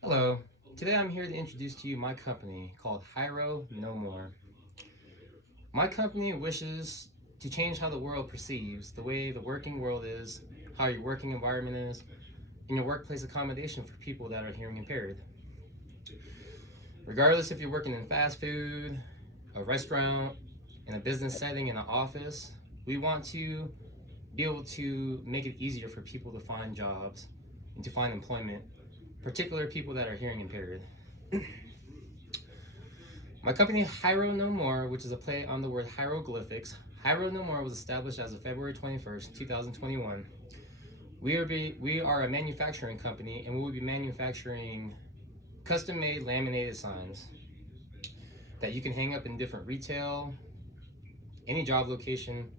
Hello. Today I'm here to introduce to you my company called Hyro No More. My company wishes to change how the world perceives the way the working world is, how your working environment is, and your workplace accommodation for people that are hearing impaired. Regardless if you're working in fast food, a restaurant, in a business setting, in an office, we want to be able to make it easier for people to find jobs and to find employment, particularly people that are hearing impaired. My company, Hyro No More, which is a play on the word hieroglyphics, Hyro No More was established as of February 21st, 2021. We are a manufacturing company, and we will be manufacturing custom-made laminated signs that you can hang up in different retail, any job location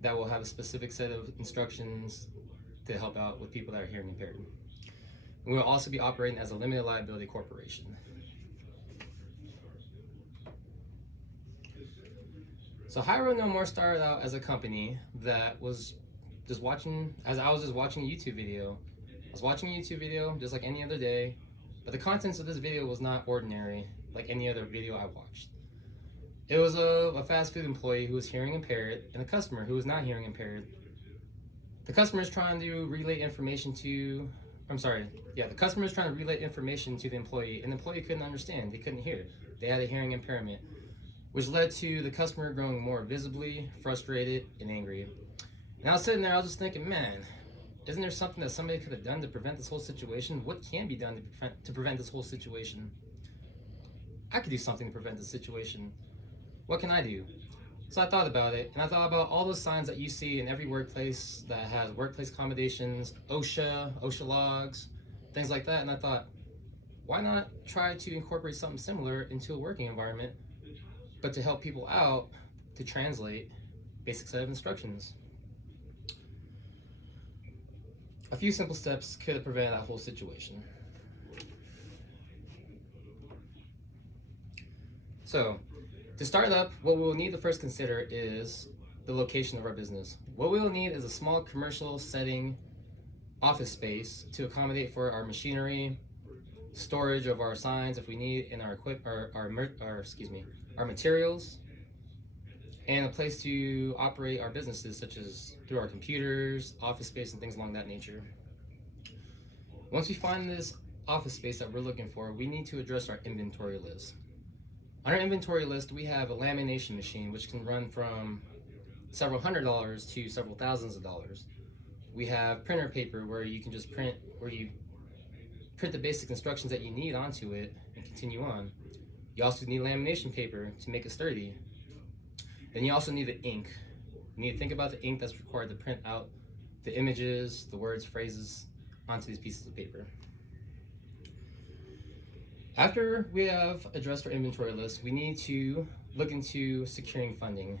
that will have a specific set of instructions to help out with people that are hearing impaired. And we will also be operating as a limited liability corporation. So Hyro No More started out as a company that was just watching, as I was just watching a YouTube video. I was watching a YouTube video just like any other day, but the contents of this video was not ordinary like any other video I watched. It was of a fast food employee who was hearing impaired and a customer who was not hearing impaired. The customer is trying to relay information to, the customer is trying to relay information to the employee, and the employee couldn't understand, they couldn't hear. They had a hearing impairment, which led to the customer growing more visibly frustrated and angry. And I was sitting there, I was just thinking, man, isn't there something that somebody could have done to prevent this whole situation? What can be done to prevent this whole situation? I could do something to prevent this situation. What can I do? So I thought about it, and I thought about all those signs that you see in every workplace that has workplace accommodations, OSHA logs, things like that, and I thought, why not try to incorporate something similar into a working environment, but to help people out to translate basic set of instructions. A few simple steps could prevent that whole situation. So, to start up, what we will need to first consider is the location of our business. What we will need is a small commercial setting office space to accommodate for our machinery, storage of our signs if we need, and our materials, and a place to operate our businesses, such as through our computers, office space, and things along that nature. Once we find this office space that we're looking for, we need to address our inventory list. On our inventory list, we have a lamination machine, which can run from several $100s to several thousands of dollars. We have printer paper where you can just print the basic instructions that you need onto it and continue on. You also need lamination paper to make it sturdy. Then you also need the ink. You need to think about the ink that's required to print out the images, the words, phrases onto these pieces of paper. After we have addressed our inventory list, we need to look into securing funding.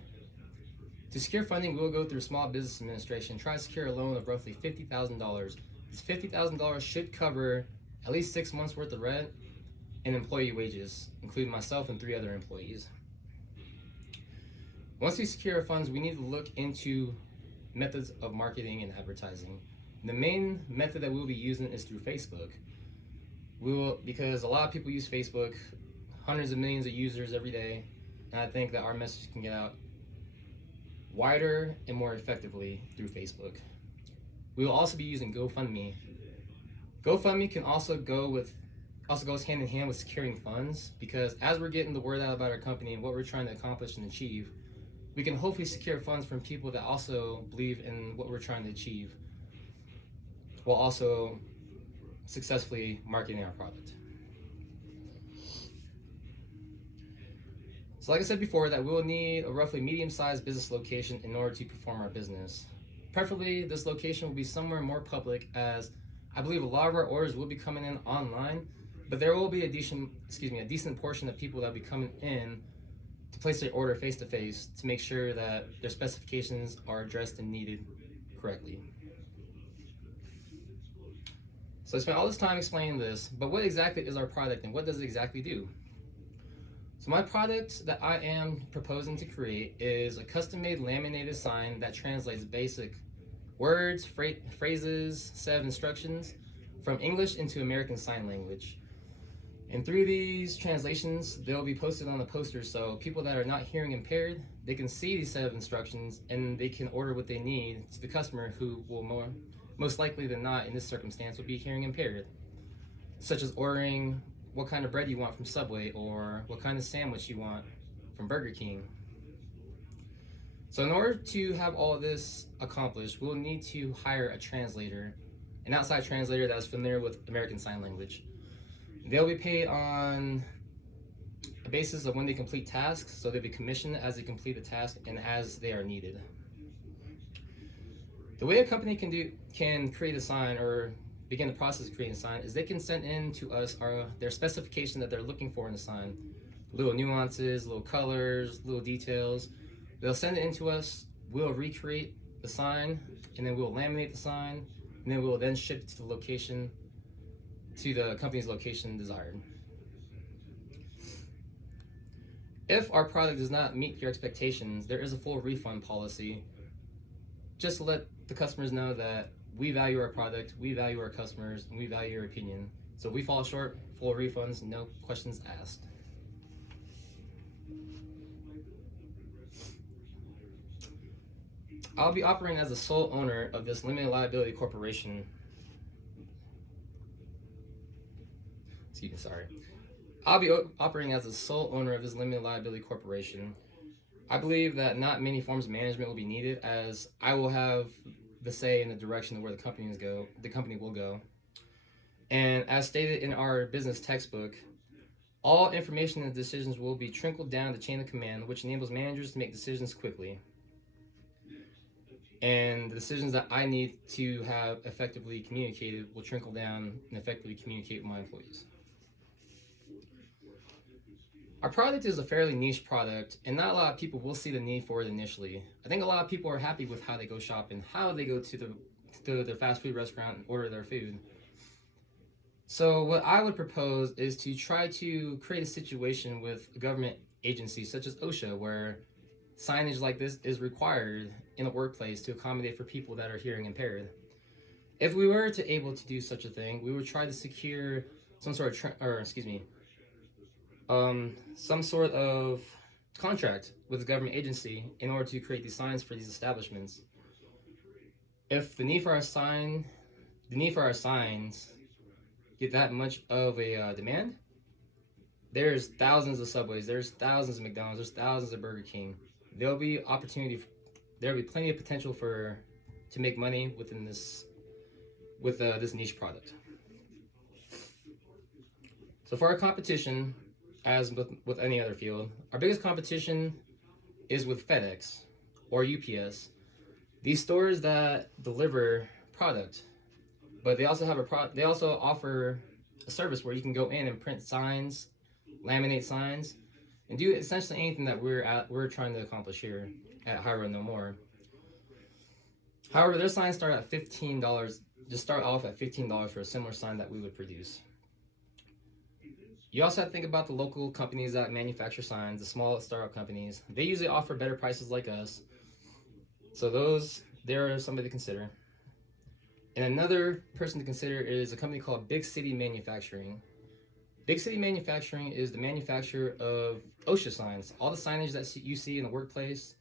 To secure funding, we'll go through Small Business Administration, try to secure a loan of roughly $50,000. This $50,000 should cover at least 6 months worth of rent and employee wages, including myself and 3 other employees. Once we secure our funds, we need to look into methods of marketing and advertising. The main method that we'll be using is through Facebook. Because a lot of people use Facebook, hundreds of millions of users every day, and I think that our message can get out wider and more effectively through Facebook. We will also be using GoFundMe. GoFundMe can also goes hand in hand with securing funds, because as we're getting the word out about our company and what we're trying to accomplish and achieve, we can hopefully secure funds from people that also believe in what we're trying to achieve, while also successfully marketing our product. So like I said before, that we'll need a roughly medium-sized business location in order to perform our business. Preferably, this location will be somewhere more public, as I believe a lot of our orders will be coming in online, but there will be a decent portion of people that will be coming in to place their order face-to-face to make sure that their specifications are addressed and needed correctly. So I spent all this time explaining this, but what exactly is our product and what does it exactly do? So my product that I am proposing to create is a custom-made laminated sign that translates basic words, phrases, set of instructions from English into American Sign Language. And through these translations, they'll be posted on the posters so people that are not hearing impaired, they can see these set of instructions and they can order what they need to the customer who will most likely than not in this circumstance will be hearing impaired, such as ordering what kind of bread you want from Subway or what kind of sandwich you want from Burger King. So in order to have all of this accomplished, we'll need to hire a translator, an outside translator that is familiar with American Sign Language. They'll be paid on a basis of when they complete tasks, so they'll be commissioned as they complete the task and as they are needed. The way a company can create a sign or begin the process of creating a sign is they can send in to us their specification that they're looking for in the sign. Little nuances, little colors, little details. They'll send it in to us, we'll recreate the sign, and then we'll laminate the sign, and then we'll then ship it to the location, to the company's location desired. If our product does not meet your expectations, there is a full refund policy. Just to let the customers know that we value our product, we value our customers, and we value your opinion. So if we fall short, full refunds, no questions asked. I'll be operating as the sole owner of this limited liability corporation. I'll be operating as the sole owner of this limited liability corporation. I believe that not many forms of management will be needed, as I will have the say in the direction of where the company will go. And as stated in our business textbook, all information and decisions will be trickled down the chain of command, which enables managers to make decisions quickly. And the decisions that I need to have effectively communicated will trickle down and effectively communicate with my employees. Our product is a fairly niche product, and not a lot of people will see the need for it initially. I think a lot of people are happy with how they go shopping, how they go to the fast food restaurant and order their food. So what I would propose is to try to create a situation with government agencies such as OSHA, where signage like this is required in the workplace to accommodate for people that are hearing impaired. If we were to able to do such a thing, we would try to secure some sort of contract with a government agency in order to create these signs for these establishments. If the need for our signs get that much of a demand, there's thousands of Subways, there's thousands of McDonald's, there's thousands of Burger King. There'll be plenty of potential to make money within this niche product. So for our competition, as with any other field, our biggest competition is with FedEx or UPS. These stores that deliver product, but they also offer a service where you can go in and print signs, laminate signs, and do essentially anything that we're trying to accomplish here at High Road No More. However, their signs start at $15. Just start off at $15 for a similar sign that we would produce. You also have to think about the local companies that manufacture signs, the small startup companies. They usually offer better prices like us. So there are somebody to consider. And another person to consider is a company called Big City Manufacturing. Big City Manufacturing is the manufacturer of OSHA signs. All the signage that you see in the workplace,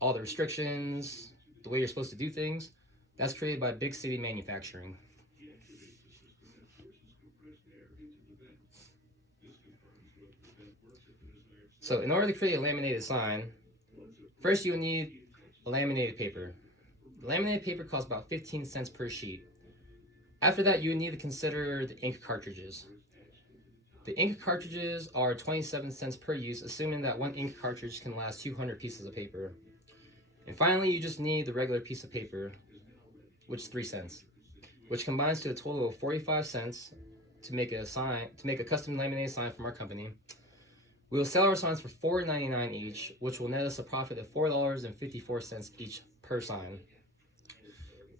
all the restrictions, the way you're supposed to do things, that's created by Big City Manufacturing. So in order to create a laminated sign, first you will need a laminated paper. The laminated paper costs about 15 cents per sheet. After that, you need to consider the ink cartridges. The ink cartridges are 27 cents per use, assuming that one ink cartridge can last 200 pieces of paper. And finally, you just need the regular piece of paper, which is 3 cents, which combines to a total of 45 cents to make a custom laminated sign from our company. We will sell our signs for $4.99 each, which will net us a profit of $4.54 each per sign.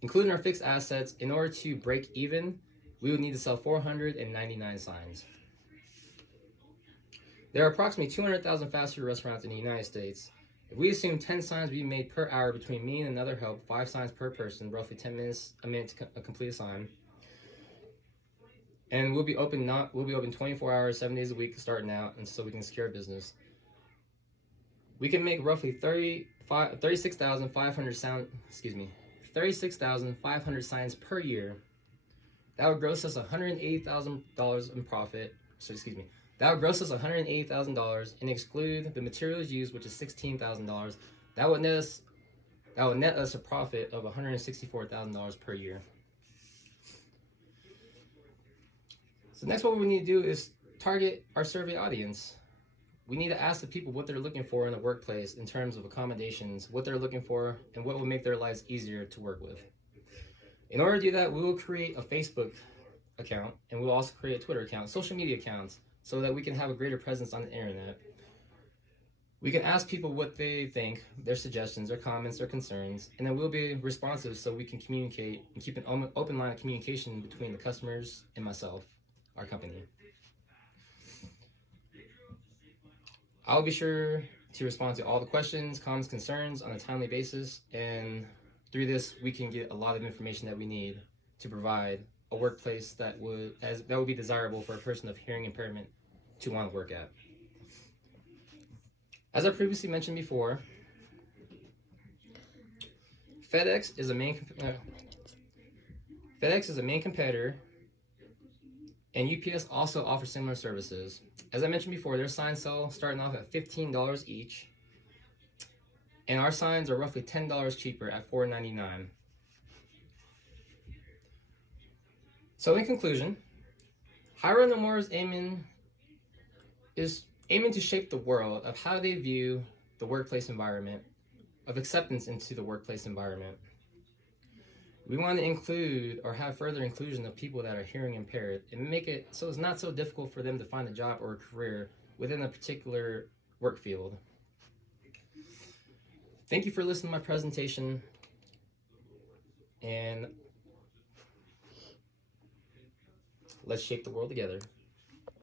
Including our fixed assets, in order to break even, we would need to sell 499 signs. There are approximately 200,000 fast food restaurants in the United States. If we assume 10 signs be made per hour between me and another help, 5 signs per person, roughly 10 minutes a minute to complete a sign, And we'll be open 24 hours, 7 days a week starting out, and so we can secure business. We can make roughly 36,500 signs per year. That would gross us $180,000 in profit. That would gross us $180,000 and exclude the materials used, which is $16,000. That would net us a profit of $164,000 per year. So next, what we need to do is target our survey audience. We need to ask the people what they're looking for in the workplace in terms of accommodations, what they're looking for, and what will make their lives easier to work with. In order to do that, we will create a Facebook account, and we'll also create a Twitter account, social media accounts, so that we can have a greater presence on the internet. We can ask people what they think, their suggestions, their comments, their concerns, and then we'll be responsive so we can communicate and keep an open line of communication between the customers and myself, our company. I'll be sure to respond to all the questions, comments, concerns on a timely basis, and through this, we can get a lot of information that we need to provide a workplace that would be desirable for a person of hearing impairment to want to work at. As I previously mentioned before, FedEx is a main competitor, and UPS also offers similar services. As I mentioned before, their signs sell starting off at $15 each, and our signs are roughly $10 cheaper at $4.99. So in conclusion, Hyro No More is aiming to shape the world of how they view the workplace environment, of acceptance into the workplace environment. We want to include or have further inclusion of people that are hearing impaired and make it so it's not so difficult for them to find a job or a career within a particular work field. Thank you for listening to my presentation, and let's shape the world together.